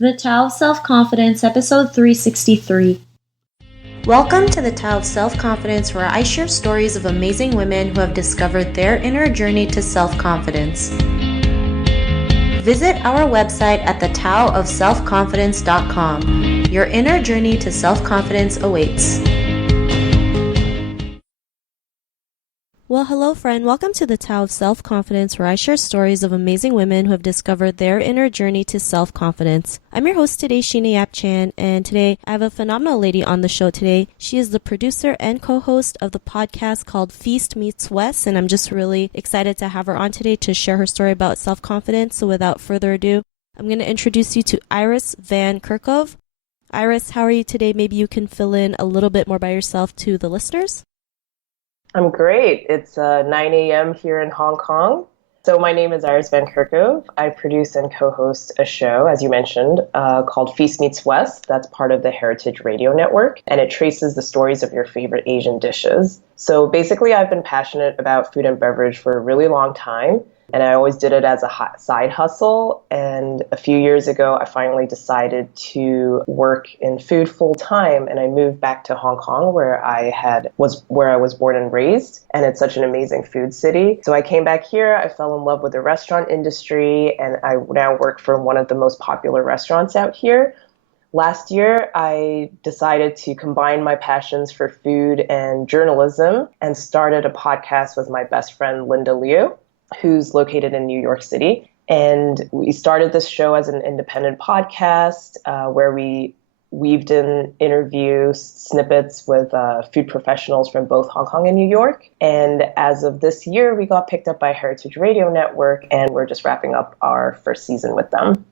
The Tao of Self-Confidence, episode 363. Welcome to the Tao of Self-Confidence, where I share stories of amazing women who have discovered their inner journey to self-confidence. Visit our website at thetaoofselfconfidence.com. Your inner journey to self-confidence awaits. Well, hello friend. Welcome to the Tao of Self-Confidence, where I share stories of amazing women who have discovered their inner journey to self-confidence. I'm your host today, Sheena Yap Chan, and today I have a phenomenal lady on the show today. She is the producer and co-host of the podcast called Feast Meets West, and I'm just really excited to have her on today to share her story about self-confidence. So without further ado, I'm going to introduce you to Iris Van Kerckhove. Iris, how are you today? Maybe you can fill in a little bit more by yourself to the listeners. I'm great. It's 9 a.m. here in Hong Kong. So my name is Iris Van Kerckhove. I produce and co-host a show, as you mentioned, called Feast Meets West. That's part of the Heritage Radio Network, and it traces the stories of your favorite Asian dishes. So basically, I've been passionate about food and beverage for a really long time, and I always did it as a side hustle. And a few years ago, I finally decided to work in food full time, and I moved back to Hong Kong, where I was born and raised, and it's such an amazing food city. So I came back here, I fell in love with the restaurant industry, and I now work for one of the most popular restaurants out here. Last year, I decided to combine my passions for food and journalism and started a podcast with my best friend, Linda Liu, who's located in New York City. And we started this show as an independent podcast where we weaved in interview snippets with food professionals from both Hong Kong and New York. And as of this year, we got picked up by Heritage Radio Network, and we're just wrapping up our first season with them.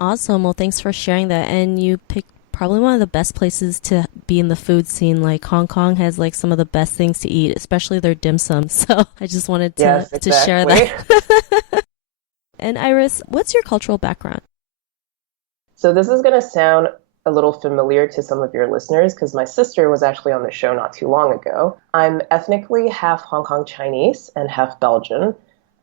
Awesome. Well, thanks for sharing that. And you picked probably one of the best places to be in the food scene. Like Hong Kong has like some of the best things to eat, especially their dim sum. So I just wanted to share that. And Iris, what's your cultural background? So this is going to sound a little familiar to some of your listeners because my sister was actually on the show not too long ago. I'm ethnically half Hong Kong Chinese and half Belgian.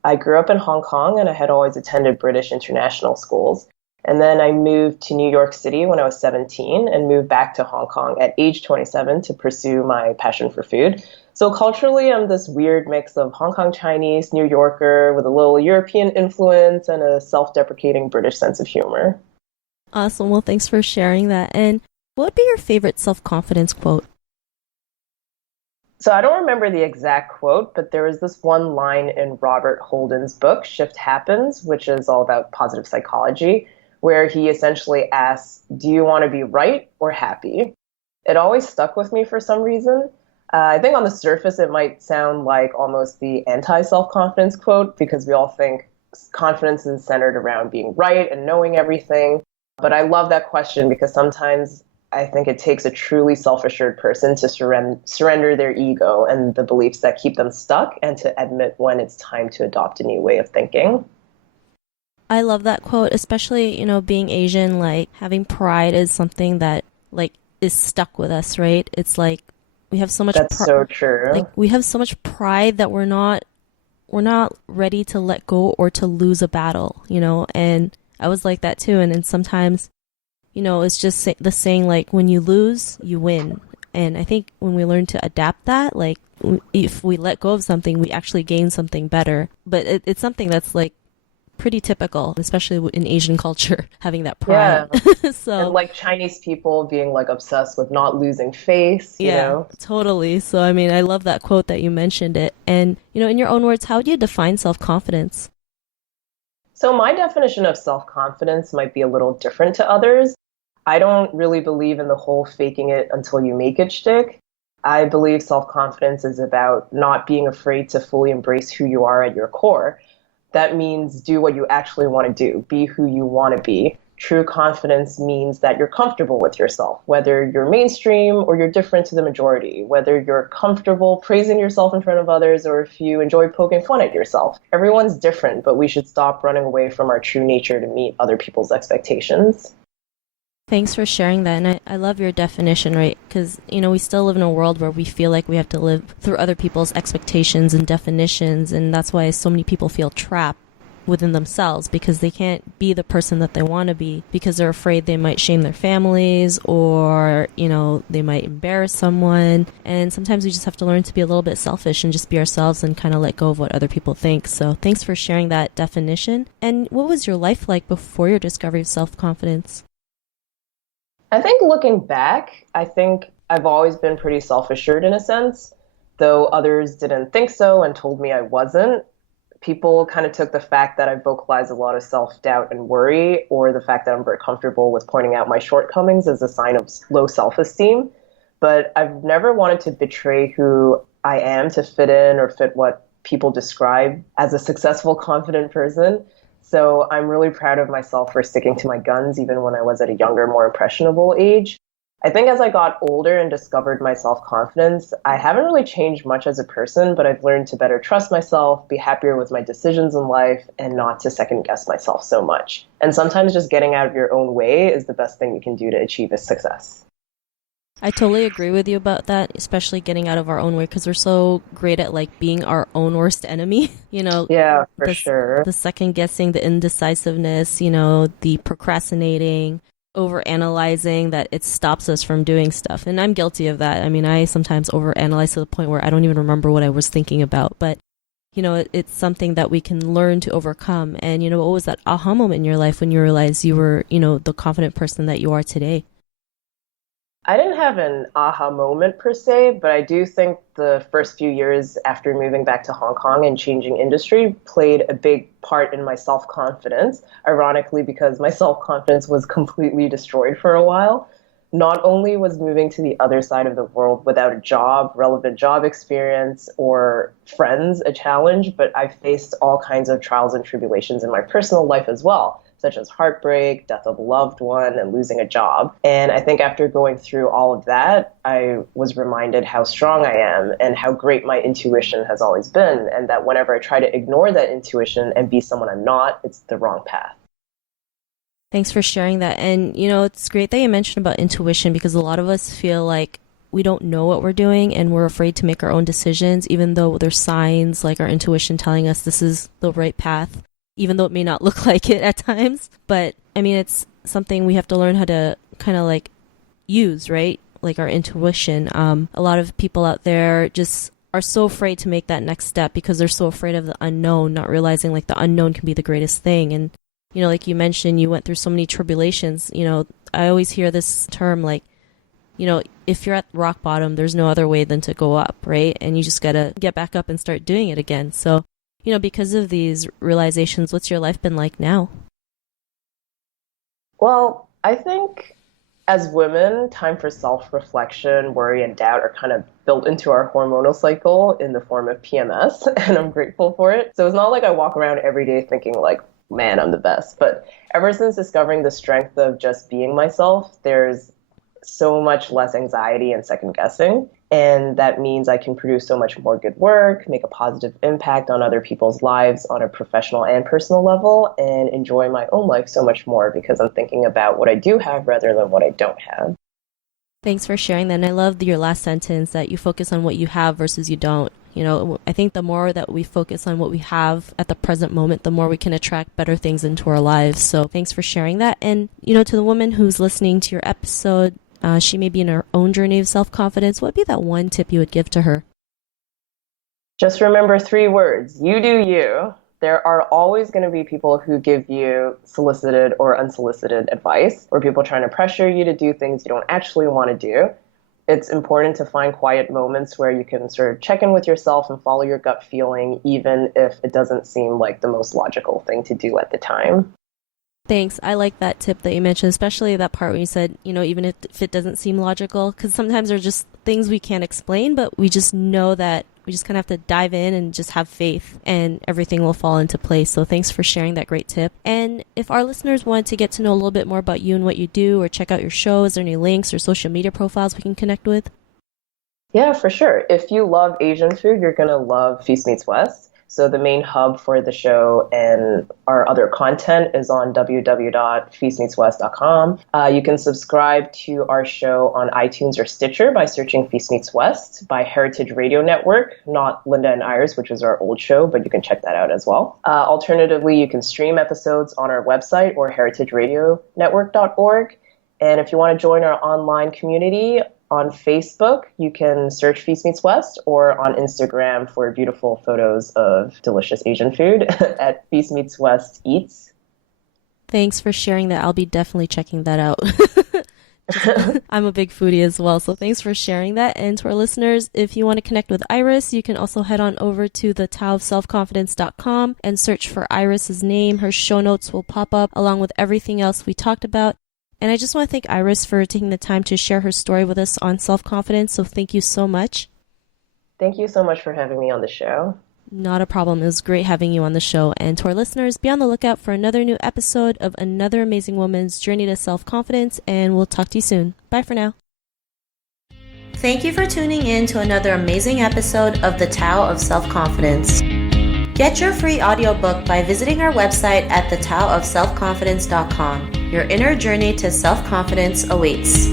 I grew up in Hong Kong and I had always attended British international schools. And then I moved to New York City when I was 17 and moved back to Hong Kong at age 27 to pursue my passion for food. So culturally, I'm this weird mix of Hong Kong Chinese, New Yorker with a little European influence and a self-deprecating British sense of humor. Awesome. Well, thanks for sharing that. And what would be your favorite self-confidence quote? So I don't remember the exact quote, but there was this one line in Robert Holden's book, Shift Happens, which is all about positive psychology, where he essentially asks, do you want to be right or happy? It always stuck with me for some reason. I think on the surface, it might sound like almost the anti-self-confidence quote because we all think confidence is centered around being right and knowing everything. But I love that question because sometimes I think it takes a truly self-assured person to surrender their ego and the beliefs that keep them stuck and to admit when it's time to adopt a new way of thinking. I love that quote, especially, being Asian, like having pride is something that like is stuck with us, right? It's like we have so much That's so true. Like we have so much pride that we're not ready to let go or to lose a battle, and I was like that too. And then sometimes, it's just the saying, like, when you lose, you win. And I think when we learn to adapt that, like if we let go of something, we actually gain something better. But it's something that's like pretty typical, especially in Asian culture, having that pride. Yeah. And like Chinese people being like obsessed with not losing face, you know? Totally. So, I mean, I love that quote that you mentioned it. And, in your own words, how do you define self-confidence? So my definition of self-confidence might be a little different to others. I don't really believe in the whole faking it until you make it shtick. I believe self-confidence is about not being afraid to fully embrace who you are at your core. That means do what you actually want to do, be who you want to be. True confidence means that you're comfortable with yourself, whether you're mainstream or you're different to the majority, whether you're comfortable praising yourself in front of others or if you enjoy poking fun at yourself. Everyone's different, but we should stop running away from our true nature to meet other people's expectations. Thanks for sharing that. And I love your definition, right? Because, we still live in a world where we feel like we have to live through other people's expectations and definitions. And that's why so many people feel trapped within themselves because they can't be the person that they want to be because they're afraid they might shame their families or, they might embarrass someone. And sometimes we just have to learn to be a little bit selfish and just be ourselves and kind of let go of what other people think. So thanks for sharing that definition. And what was your life like before your discovery of self-confidence? I think looking back, I think I've always been pretty self-assured in a sense, though others didn't think so and told me I wasn't. People kind of took the fact that I vocalize a lot of self-doubt and worry, or the fact that I'm very comfortable with pointing out my shortcomings as a sign of low self-esteem. But I've never wanted to betray who I am to fit in or fit what people describe as a successful, confident person. So I'm really proud of myself for sticking to my guns, even when I was at a younger, more impressionable age. I think as I got older and discovered my self-confidence, I haven't really changed much as a person, but I've learned to better trust myself, be happier with my decisions in life, and not to second guess myself so much. And sometimes just getting out of your own way is the best thing you can do to achieve a success. I totally agree with you about that, especially getting out of our own way because we're so great at being our own worst enemy, Yeah, for sure. The second guessing, the indecisiveness, the procrastinating, over-analyzing that it stops us from doing stuff. And I'm guilty of that. I mean, I sometimes over-analyze to the point where I don't even remember what I was thinking about. But, it's something that we can learn to overcome. And, what was that aha moment in your life when you realized you were, the confident person that you are today? I didn't have an aha moment per se, but I do think the first few years after moving back to Hong Kong and changing industry played a big part in my self-confidence, ironically because my self-confidence was completely destroyed for a while. Not only was moving to the other side of the world without a job, relevant job experience, or friends a challenge, but I faced all kinds of trials and tribulations in my personal life as well, such as heartbreak, death of a loved one, and losing a job. And I think after going through all of that, I was reminded how strong I am and how great my intuition has always been, and that whenever I try to ignore that intuition and be someone I'm not, it's the wrong path. Thanks for sharing that. And, it's great that you mentioned about intuition because a lot of us feel like we don't know what we're doing and we're afraid to make our own decisions, even though there's signs like our intuition telling us this is the right path, even though it may not look like it at times. But I mean, it's something we have to learn how to kind of use, right? Like our intuition. A lot of people out there just are so afraid to make that next step because they're so afraid of the unknown, not realizing the unknown can be the greatest thing. And, like you mentioned, you went through so many tribulations. I always hear this term if you're at rock bottom, there's no other way than to go up, right? And you just got to get back up and start doing it again. So, because of these realizations, what's your life been like now? Well, I think as women, time for self-reflection, worry, and doubt are kind of built into our hormonal cycle in the form of PMS, and I'm grateful for it. So it's not like I walk around every day thinking man, I'm the best. But ever since discovering the strength of just being myself, there's so much less anxiety and second guessing. And that means I can produce so much more good work, make a positive impact on other people's lives on a professional and personal level, and enjoy my own life so much more because I'm thinking about what I do have rather than what I don't have. Thanks for sharing that. And I love your last sentence that you focus on what you have versus you don't. I think the more that we focus on what we have at the present moment, the more we can attract better things into our lives. So thanks for sharing that. And, to the woman who's listening to your episode, she may be in her own journey of self-confidence. What would be that one tip you would give to her? Just remember 3 words. You do you. There are always going to be people who give you solicited or unsolicited advice, or people trying to pressure you to do things you don't actually want to do. It's important to find quiet moments where you can sort of check in with yourself and follow your gut feeling, even if it doesn't seem like the most logical thing to do at the time. Thanks. I like that tip that you mentioned, especially that part where you said, even if it doesn't seem logical, because sometimes there's just things we can't explain, but we just know that we just kind of have to dive in and just have faith and everything will fall into place. So thanks for sharing that great tip. And if our listeners wanted to get to know a little bit more about you and what you do or check out your show, is there any links or social media profiles we can connect with? Yeah, for sure. If you love Asian food, you're going to love Feast Meets West. So the main hub for the show and our other content is on www.feastmeetswest.com. You can subscribe to our show on iTunes or Stitcher by searching Feast Meets West by Heritage Radio Network, not Linda and Iris, which is our old show, but you can check that out as well. Alternatively, you can stream episodes on our website or heritageradionetwork.org. And if you want to join our online community on Facebook, you can search Feast Meets West, or on Instagram for beautiful photos of delicious Asian food at Feast Meets West Eats. Thanks for sharing that. I'll be definitely checking that out. I'm a big foodie as well, so thanks for sharing that. And to our listeners, if you want to connect with Iris, you can also head on over to the taoofselfconfidence.com and search for Iris's name. Her show notes will pop up along with everything else we talked about. And I just want to thank Iris for taking the time to share her story with us on self-confidence, so thank you so much. Thank you so much for having me on the show. Not a problem. It was great having you on the show. And to our listeners, be on the lookout for another new episode of another amazing woman's journey to self-confidence, and we'll talk to you soon. Bye for now. Thank you for tuning in to another amazing episode of The Tao of Self-Confidence. Get your free audiobook by visiting our website at thetaoofselfconfidence.com. Your inner journey to self-confidence awaits.